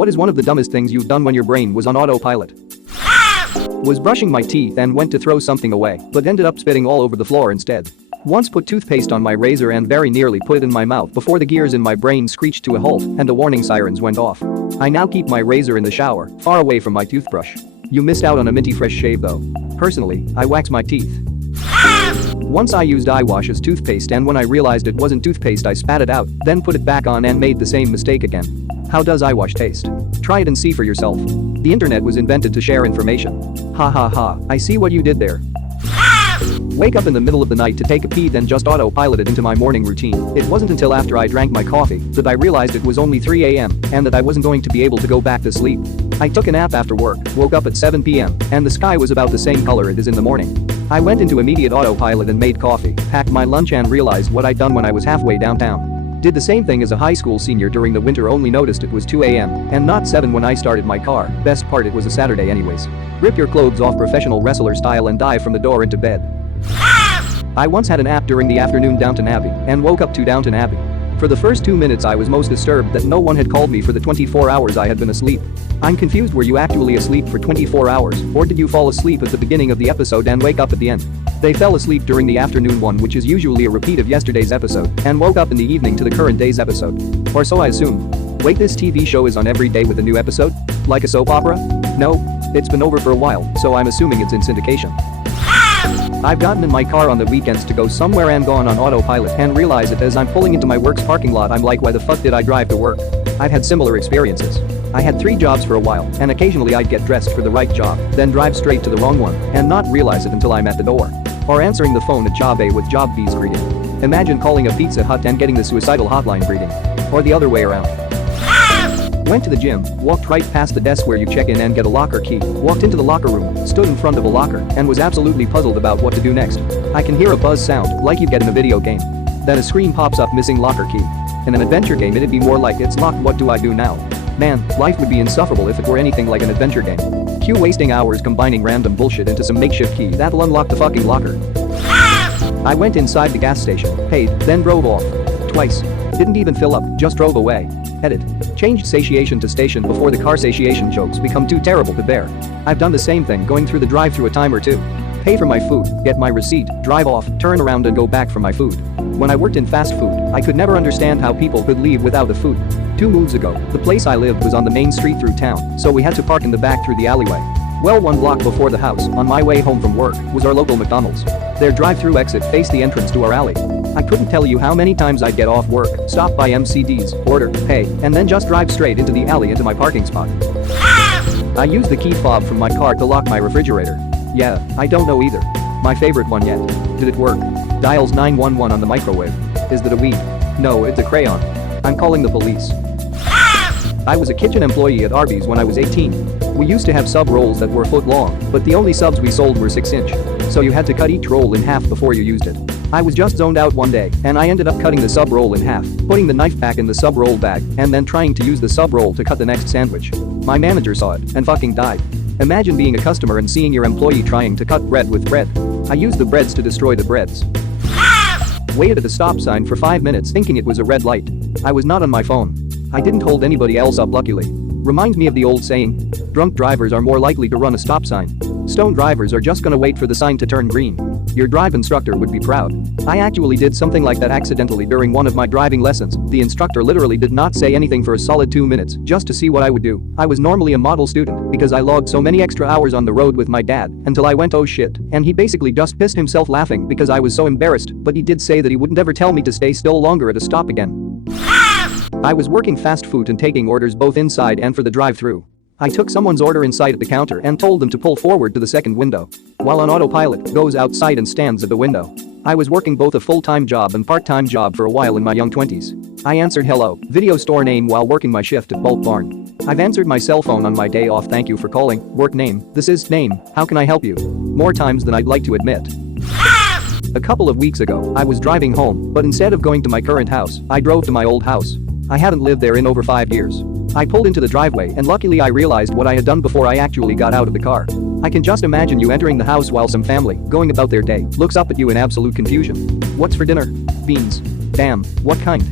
What is one of the dumbest things you've done when your brain was on autopilot? Was brushing my teeth and went to throw something away, but ended up spitting all over the floor instead. Once put toothpaste on my razor and very nearly put it in my mouth before the gears in my brain screeched to a halt and the warning sirens went off. I now keep my razor in the shower, far away from my toothbrush. You missed out on a minty fresh shave though. Personally, I wax my teeth. Once I used eye wash as toothpaste and when I realized it wasn't toothpaste I spat it out, then put it back on and made the same mistake again. How does eye wash taste? Try it and see for yourself. The internet was invented to share information. Ha ha ha, I see what you did there. Wake up in the middle of the night to take a pee then just autopilot it into my morning routine. It wasn't until after I drank my coffee that I realized it was only 3 a.m. and that I wasn't going to be able to go back to sleep. I took a nap after work, woke up at 7 p.m. and the sky was about the same color it is in the morning. I went into immediate autopilot and made coffee, packed my lunch and realized what I'd done when I was halfway downtown. Did the same thing as a high school senior during the winter, only noticed it was 2 a.m. and not 7 when I started my car. Best part, it was a Saturday anyways. Rip your clothes off professional wrestler style and dive from the door into bed. I once had a nap during the afternoon Downton Abbey and woke up to Downton Abbey. For the first 2 minutes I was most disturbed that no one had called me for the 24 hours I had been asleep. I'm confused, were you actually asleep for 24 hours or did you fall asleep at the beginning of the episode and wake up at the end? They fell asleep during the afternoon one, which is usually a repeat of yesterday's episode, and woke up in the evening to the current day's episode. Or so I assume. Wait, this TV show is on every day with a new episode? Like a soap opera? No, it's been over for a while, so I'm assuming it's in syndication. I've gotten in my car on the weekends to go somewhere and gone on autopilot and realize it as I'm pulling into my work's parking lot. I'm like, why the fuck did I drive to work? I've had similar experiences. I had 3 jobs for a while and occasionally I'd get dressed for the right job, then drive straight to the wrong one and not realize it until I'm at the door. Or answering the phone at job A with job B's greeting. Imagine calling a Pizza Hut and getting the suicidal hotline greeting. Or the other way around. Went to the gym, walked right past the desk where you check in and get a locker key, walked into the locker room, stood in front of a locker, and was absolutely puzzled about what to do next. I can hear a buzz sound, like you get in a video game. Then a screen pops up, missing locker key. In an adventure game it'd be more like, it's locked, what do I do now? Man, life would be insufferable if it were anything like an adventure game. Cue wasting hours combining random bullshit into some makeshift key that'll unlock the fucking locker. I went inside the gas station, paid, then drove off. Twice. Didn't even fill up, just drove away. Edit. Changed satiation to station before the car satiation jokes become too terrible to bear. I've done the same thing going through the drive-thru a time or two. Pay for my food, get my receipt, drive off, turn around and go back for my food. When I worked in fast food, I could never understand how people could leave without the food. 2 moves ago, the place I lived was on the main street through town, so we had to park in the back through the alleyway. Well, 1 block before the house, on my way home from work, was our local McDonald's. Their drive-thru exit faced the entrance to our alley. I couldn't tell you how many times I'd get off work, stop by MCD's, order, pay, and then just drive straight into the alley into my parking spot. I used the key fob from my car to lock my refrigerator. Yeah, I don't know either. My favorite one yet. Did it work? Dials 911 on the microwave. Is that a weed? No, it's a crayon. I'm calling the police. I was a kitchen employee at Arby's when I was 18. We used to have sub rolls that were 1 foot long, but the only subs we sold were 6-inch. So you had to cut each roll in half before you used it. I was just zoned out one day, and I ended up cutting the sub roll in half, putting the knife back in the sub roll bag, and then trying to use the sub roll to cut the next sandwich. My manager saw it and fucking died. Imagine being a customer and seeing your employee trying to cut bread with bread. I used the breads to destroy the breads. Waited at a stop sign for 5 minutes thinking it was a red light. I was not on my phone. I didn't hold anybody else up, luckily. Reminds me of the old saying, drunk drivers are more likely to run a stop sign. Stone drivers are just gonna wait for the sign to turn green. Your drive instructor would be proud. I actually did something like that accidentally during one of my driving lessons. The instructor literally did not say anything for a solid 2 minutes just to see what I would do. I was normally a model student because I logged so many extra hours on the road with my dad until I went, oh shit, and he basically just pissed himself laughing because I was so embarrassed, but he did say that he wouldn't ever tell me to stay still longer at a stop again. I was working fast food and taking orders both inside and for the drive-thru. I took someone's order inside at the counter and told them to pull forward to the second window. While on autopilot, goes outside and stands at the window. I was working both a full-time job and part-time job for a while in my young 20s. I answered hello, video store name while working my shift at Bulk Barn. I've answered my cell phone on my day off, thank you for calling, work name, this is name, how can I help you? More times than I'd like to admit. A couple of weeks ago, I was driving home, but instead of going to my current house, I drove to my old house. I hadn't lived there in over 5 years. I pulled into the driveway and luckily I realized what I had done before I actually got out of the car. I can just imagine you entering the house while some family, going about their day, looks up at you in absolute confusion. What's for dinner? Beans. Damn, what kind?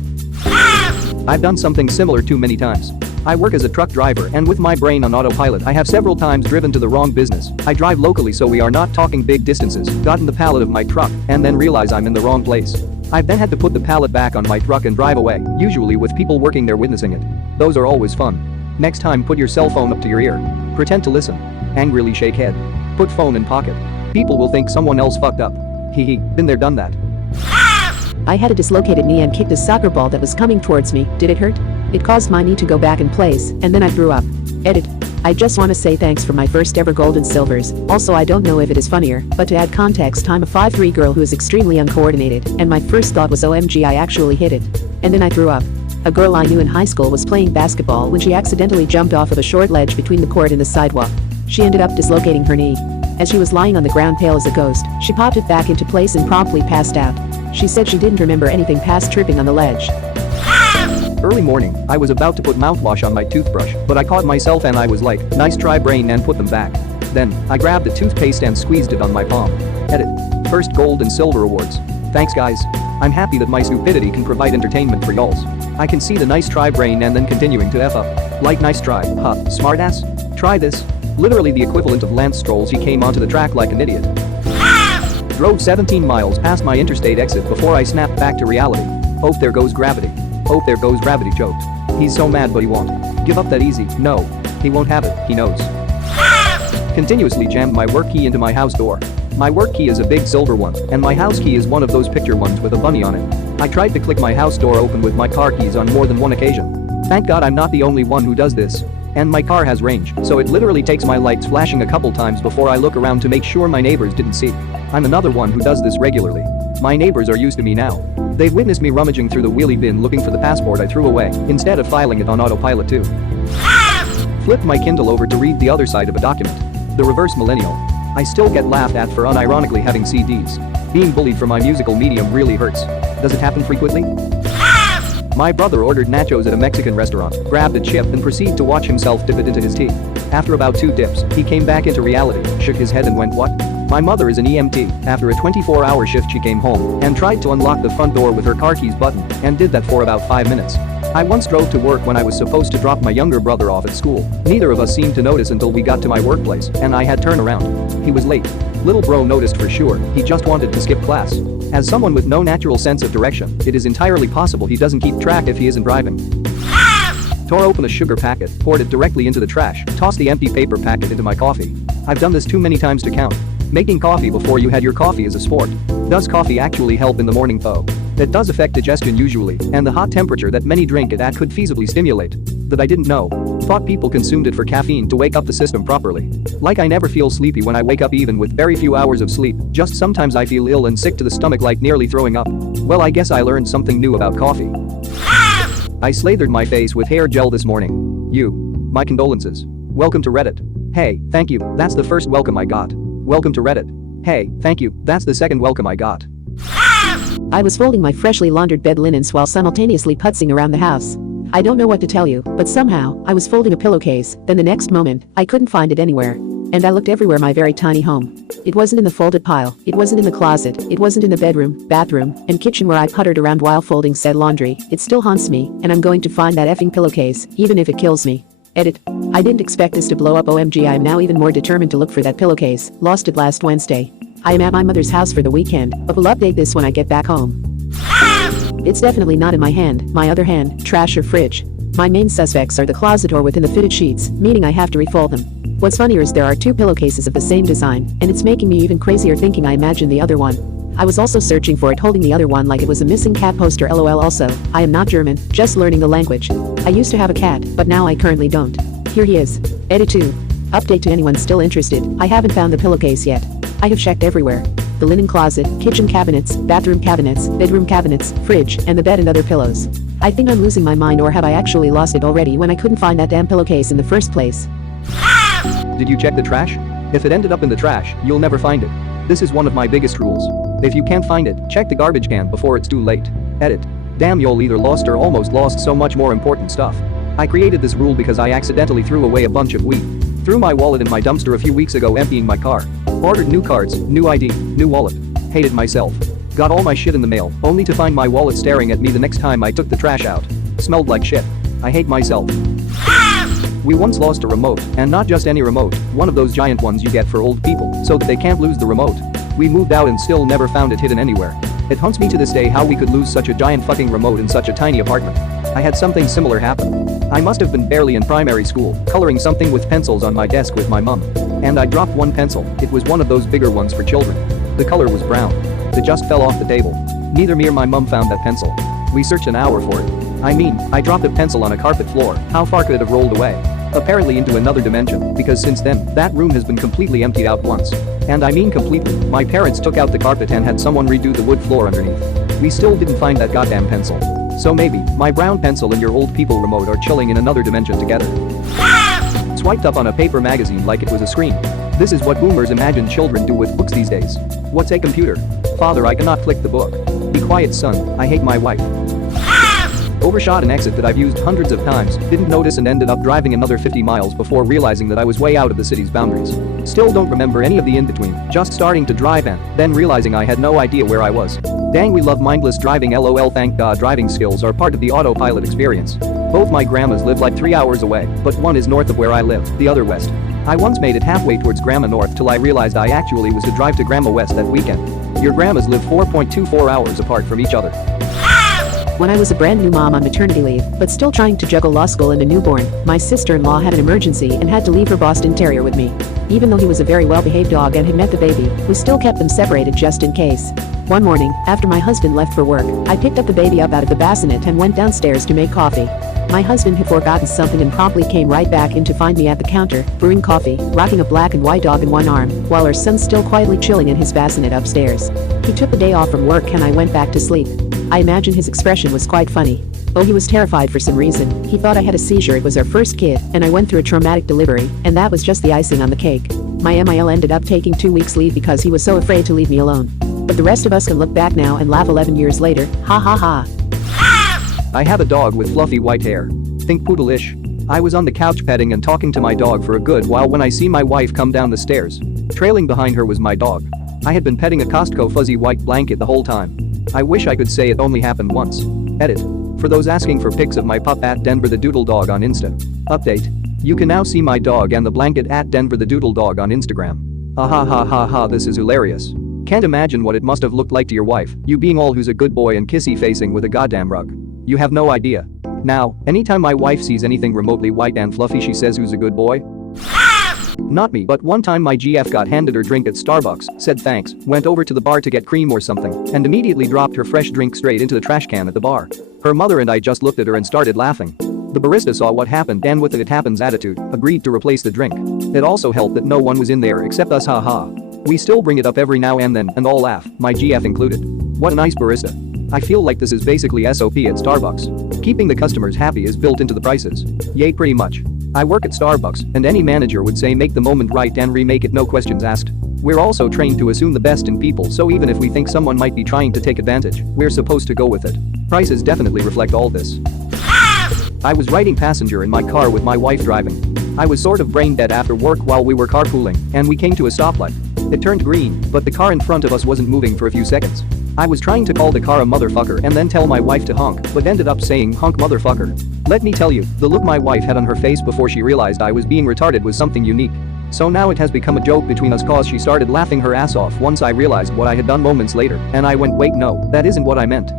I've done something similar too many times. I work as a truck driver and with my brain on autopilot I have several times driven to the wrong business. I drive locally so we are not talking big distances, gotten the pallet of my truck, and then realize I'm in the wrong place. I've then had to put the pallet back on my truck and drive away, usually with people working there witnessing it. Those are always fun. Next time put your cell phone up to your ear. Pretend to listen. Angrily shake head. Put phone in pocket. People will think someone else fucked up. Hee, been there done that. I had a dislocated knee and kicked a soccer ball that was coming towards me. Did it hurt? It caused my knee to go back in place, and then I threw up. Edit. I just want to say thanks for my first ever gold and silvers. Also, I don't know if it is funnier, but to add context, I'm a 5'3" girl who is extremely uncoordinated, and my first thought was OMG, I actually hit it. And then I threw up. A girl I knew in high school was playing basketball when she accidentally jumped off of a short ledge between the court and the sidewalk. She ended up dislocating her knee. As she was lying on the ground pale as a ghost, she popped it back into place and promptly passed out. She said she didn't remember anything past tripping on the ledge. Early morning, I was about to put mouthwash on my toothbrush, but I caught myself and I was like, nice try brain, and put them back. Then, I grabbed the toothpaste and squeezed it on my palm. Edit. First gold and silver awards. Thanks guys. I'm happy that my stupidity can provide entertainment for y'alls. I can see the nice try brain and then continuing to F up. Like nice try, huh, smartass? Try this. Literally the equivalent of Lance Strolls. He came onto the track like an idiot. Drove 17 miles past my interstate exit before I snapped back to reality. Oh, there goes gravity. Oh, there goes gravity choked. He's so mad but he won't. Give up that easy, no. He won't have it, he knows. Continuously jammed my work key into my house door. My work key is a big silver one, and my house key is one of those picture ones with a bunny on it. I tried to click my house door open with my car keys on more than one occasion. Thank God I'm not the only one who does this. And my car has range, so it literally takes my lights flashing a couple times before I look around to make sure my neighbors didn't see. I'm another one who does this regularly. My neighbors are used to me now. They've witnessed me rummaging through the wheelie bin looking for the passport I threw away, instead of filing it on autopilot too. Flipped my Kindle over to read the other side of a document. The reverse millennial. I still get laughed at for unironically having CDs. Being bullied for my musical medium really hurts. Does it happen frequently? My brother ordered nachos at a Mexican restaurant, grabbed a chip and proceeded to watch himself dip it into his tea. After about 2 dips, he came back into reality, shook his head and went, what? My mother is an EMT. After a 24-hour shift she came home and tried to unlock the front door with her car keys button and did that for about 5 minutes. I once drove to work when I was supposed to drop my younger brother off at school. Neither of us seemed to notice until we got to my workplace and I had turned around. He was late. Little bro noticed for sure, he just wanted to skip class. As someone with no natural sense of direction, it is entirely possible he doesn't keep track if he isn't driving. Tore open a sugar packet, poured it directly into the trash, tossed the empty paper packet into my coffee. I've done this too many times to count. Making coffee before you had your coffee is a sport. Does coffee actually help in the morning though? It does affect digestion usually, and the hot temperature that many drink it at could feasibly stimulate. That I didn't know. Thought people consumed it for caffeine to wake up the system properly. Like I never feel sleepy when I wake up even with very few hours of sleep, just sometimes I feel ill and sick to the stomach like nearly throwing up. Well, I guess I learned something new about coffee. I slathered my face with hair gel this morning. My condolences. Welcome to Reddit. Hey, thank you, that's the first welcome I got. Welcome to Reddit. Hey, thank you, that's the second welcome I got. I was folding my freshly laundered bed linens while simultaneously putzing around the house. I don't know what to tell you, but somehow, I was folding a pillowcase, then the next moment, I couldn't find it anywhere. And I looked everywhere my very tiny home. It wasn't in the folded pile, it wasn't in the closet, it wasn't in the bedroom, bathroom, and kitchen where I puttered around while folding said laundry. It still haunts me, and I'm going to find that effing pillowcase, even if it kills me. Edit. I didn't expect this to blow up. OMG, I am now even more determined to look for that pillowcase. Lost it last Wednesday. I am at my mother's house for the weekend, but will update this when I get back home. It's definitely not in my hand, my other hand, trash or fridge. My main suspects are the closet or within the fitted sheets, meaning I have to refold them. What's funnier is there are 2 pillowcases of the same design, and it's making me even crazier thinking I imagined the other one. I was also searching for it holding the other one like it was a missing cat poster. LOL. Also, I am not German, just learning the language. I used to have a cat, but now I currently don't. Here he is. Edit 2. Update to anyone still interested, I haven't found the pillowcase yet. I have checked everywhere. The linen closet, kitchen cabinets, bathroom cabinets, bedroom cabinets, fridge, and the bed and other pillows. I think I'm losing my mind, or have I actually lost it already when I couldn't find that damn pillowcase in the first place? Did you check the trash? If it ended up in the trash, you'll never find it. This is one of my biggest rules. If you can't find it, check the garbage can before it's too late. Edit. Damn, you'll either lost or almost lost so much more important stuff. I created this rule because I accidentally threw away a bunch of weed. Threw my wallet in my dumpster a few weeks ago emptying my car. Ordered new cards, new ID, new wallet. Hated myself. Got all my shit in the mail, only to find my wallet staring at me the next time I took the trash out. Smelled like shit. I hate myself. We once lost a remote, and not just any remote, one of those giant ones you get for old people so that they can't lose the remote. We moved out and still never found it hidden anywhere. It haunts me to this day how we could lose such a giant fucking remote in such a tiny apartment. I had something similar happen. I must have been barely in primary school, coloring something with pencils on my desk with my mum. And I dropped one pencil. It was one of those bigger ones for children. The color was brown. It just fell off the table. Neither me or my mum found that pencil. We searched an hour for it. I mean, I dropped a pencil on a carpet floor. How far could it have rolled away? Apparently into another dimension, because since then, that room has been completely emptied out once. And I mean completely. My parents took out the carpet and had someone redo the wood floor underneath. We still didn't find that goddamn pencil. So maybe, my brown pencil and your old people remote are chilling in another dimension together. Swiped up on a paper magazine like it was a screen. This is what boomers imagine children do with books these days. What's a computer? Father, I cannot click the book. Be quiet, son, I hate my wife. Overshot an exit that I've used hundreds of times, didn't notice and ended up driving another 50 miles before realizing that I was way out of the city's boundaries. Still don't remember any of the in-between, just starting to drive and then realizing I had no idea where I was. Dang, we love mindless driving, lol. Thank God driving skills are part of the autopilot experience. Both my grandmas live like 3 hours away, but one is north of where I live, the other west. I once made it halfway towards Grandma North till I realized I actually was to drive to Grandma West that weekend. Your grandmas live 4.24 hours apart from each other. When I was a brand new mom on maternity leave, but still trying to juggle law school and a newborn, my sister-in-law had an emergency and had to leave her Boston Terrier with me. Even though he was a very well-behaved dog and had met the baby, we still kept them separated just in case. One morning, after my husband left for work, I picked up the baby up out of the bassinet and went downstairs to make coffee. My husband had forgotten something and promptly came right back in to find me at the counter, brewing coffee, rocking a black and white dog in one arm, while our son still quietly chilling in his bassinet upstairs. He took the day off from work and I went back to sleep. I imagine his expression was quite funny. Oh, he was terrified for some reason. He thought I had a seizure. It was our first kid, and I went through a traumatic delivery, and that was just the icing on the cake. My MIL ended up taking 2 weeks leave because he was so afraid to leave me alone. But the rest of us can look back now and laugh 11 years later. Ha ha ha. I have a dog with fluffy white hair. Think poodle-ish. I was on the couch petting and talking to my dog for a good while when I see my wife come down the stairs. Trailing behind her was my dog. I had been petting a Costco fuzzy white blanket the whole time. I wish I could say it only happened once. Edit. For those asking for pics of my pup at Denver the Doodle Dog on Insta. Update. You can now see my dog and the blanket at Denver the Doodle Dog on Instagram. Ha ha ha ha ha, this is hilarious. Can't imagine what it must have looked like to your wife, you being all who's a good boy and kissy facing with a goddamn rug. You have no idea. Now, anytime my wife sees anything remotely white and fluffy she says who's a good boy? Not me, but one time my GF got handed her drink at Starbucks, said thanks, went over to the bar to get cream or something, and immediately dropped her fresh drink straight into the trash can at the bar. Her mother and I just looked at her and started laughing. The barista saw what happened and with a "it happens" attitude, agreed to replace the drink. It also helped that no one was in there except us, haha. We still bring it up every now and then and all laugh, my GF included. What a nice barista. I feel like this is basically SOP at Starbucks. Keeping the customers happy is built into the prices. Yay, pretty much. I work at Starbucks, and any manager would say make the moment right and remake it, no questions asked. We're also trained to assume the best in people, so even if we think someone might be trying to take advantage, we're supposed to go with it. Prices definitely reflect all this. I was riding passenger in my car with my wife driving. I was sort of brain dead after work while we were carpooling, and we came to a stoplight. It turned green, but the car in front of us wasn't moving for a few seconds. I was trying to call the car a motherfucker and then tell my wife to honk, but ended up saying honk motherfucker. Let me tell you, the look my wife had on her face before she realized I was being retarded was something unique. So now it has become a joke between us cause she started laughing her ass off once I realized what I had done moments later, and I went, wait, no, that isn't what I meant.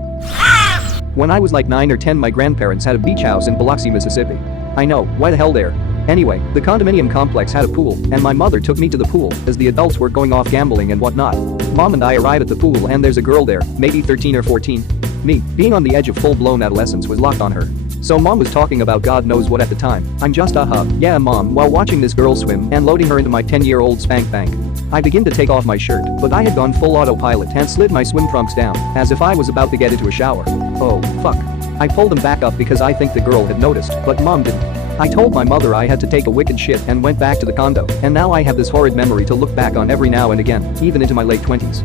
When I was like 9 or 10, my grandparents had a beach house in Biloxi, Mississippi. I know, why the hell there? Anyway, the condominium complex had a pool, and my mother took me to the pool as the adults were going off gambling and whatnot. Mom and I arrive at the pool and there's a girl there, maybe 13 or 14. Me, being on the edge of full-blown adolescence, was locked on her. So mom was talking about God knows what at the time. I'm just yeah mom, while watching this girl swim and loading her into my 10-year-old spank bank. I begin to take off my shirt, but I had gone full autopilot and slid my swim trunks down, as if I was about to get into a shower. Oh, fuck. I pulled them back up because I think the girl had noticed, but mom didn't. I told my mother I had to take a wicked shit and went back to the condo, and now I have this horrid memory to look back on every now and again, even into my late 20s.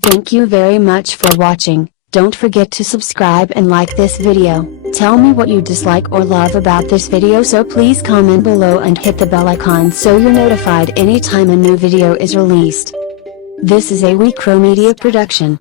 Thank you very much for watching. Don't forget to subscribe and like this video. Tell me what you dislike or love about this video, so please comment below and hit the bell icon so you're notified anytime a new video is released. This is a WeCrow Media production.